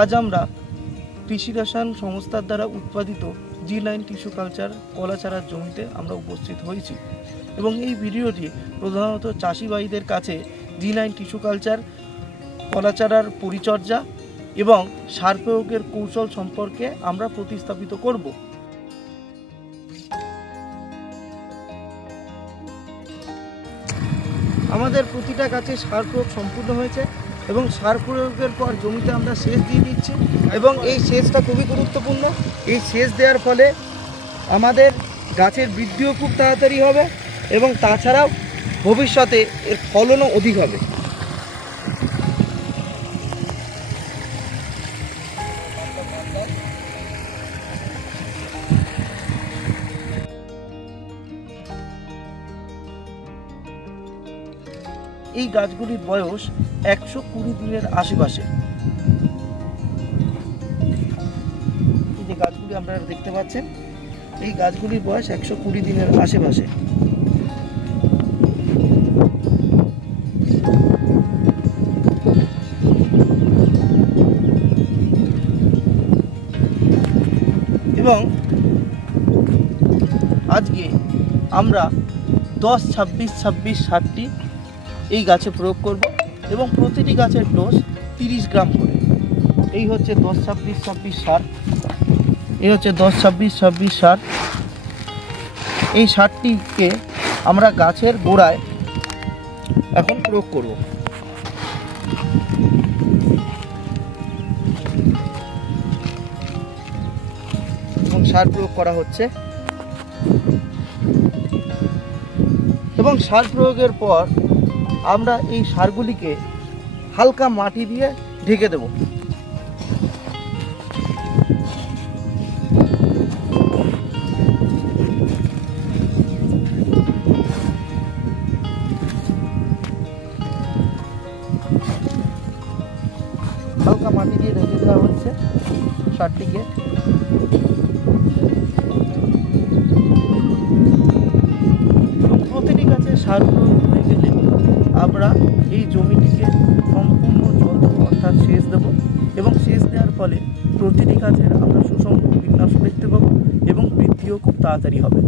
আজ আমরা কৃষি রসায়ন সংস্থার দ্বারা উৎপাদিত G9 টিস্যু কালচার কলা চারার জমিতে আমরা উপস্থিত হয়েছি এবং এই ভিডিওটি প্রধানত চাষি ভাইদের কাছে G9 টিস্যু কালচার কলা চারার পরিচর্যা এবং সার প্রয়োগের কৌশল সম্পর্কে আমরা প্রতিস্থাপিত করব। আমাদের প্রতিটা গাছে সার প্রয়োগ সম্পূর্ণ হয়েছে এবং সার প্রয়োগের পর জমিতে আমরা সেচ দিয়ে দিচ্ছি এবং এই সেচটা খুবই গুরুত্বপূর্ণ। এই সেচ দেওয়ার ফলে আমাদের গাছের বৃদ্ধিও খুব তাড়াতাড়ি হবে এবং তাছাড়াও ভবিষ্যতে এর ফলনও অধিক হবে। এই গাছগুলির বয়স 120 দিনের আশেপাশে। এই যে গাছগুলি আপনারা দেখতে পাচ্ছেন, এই গাছগুলির বয়স 120 দিনের আশেপাশে। এবং আজকে আমরা 10-26-26 সারটি এই গাছে প্রয়োগ করব এবং প্রতিটি গাছের ডোজ 30 গ্রাম করে। এই হচ্ছে 10-26-26 সার, এই হচ্ছে 10-26-26 সার। এই সারটিকে আমরা গাছের গোড়ায় এখন প্রয়োগ করব। এবং সার প্রয়োগ করা হচ্ছে এবং সার প্রয়োগের পর আমরা এই সারগুলিকে হালকা মাটি দিয়ে ঢেকে দেব। হালকা মাটি দিয়ে ঢেকে দেওয়া হচ্ছে সারটিকে। প্রতিটি গাছে সার প্রয়োগ হয়ে গেলে আমরা এই জমিটিকে সম্পূর্ণ জল দেবো, অর্থাৎ সেচ দেবো এবং সেচ দেওয়ার ফলে প্রতিটি গাছের আমরা সুসম বিন্যাস দেখতে পাবো এবং বৃদ্ধিও খুব তাড়াতাড়ি হবে।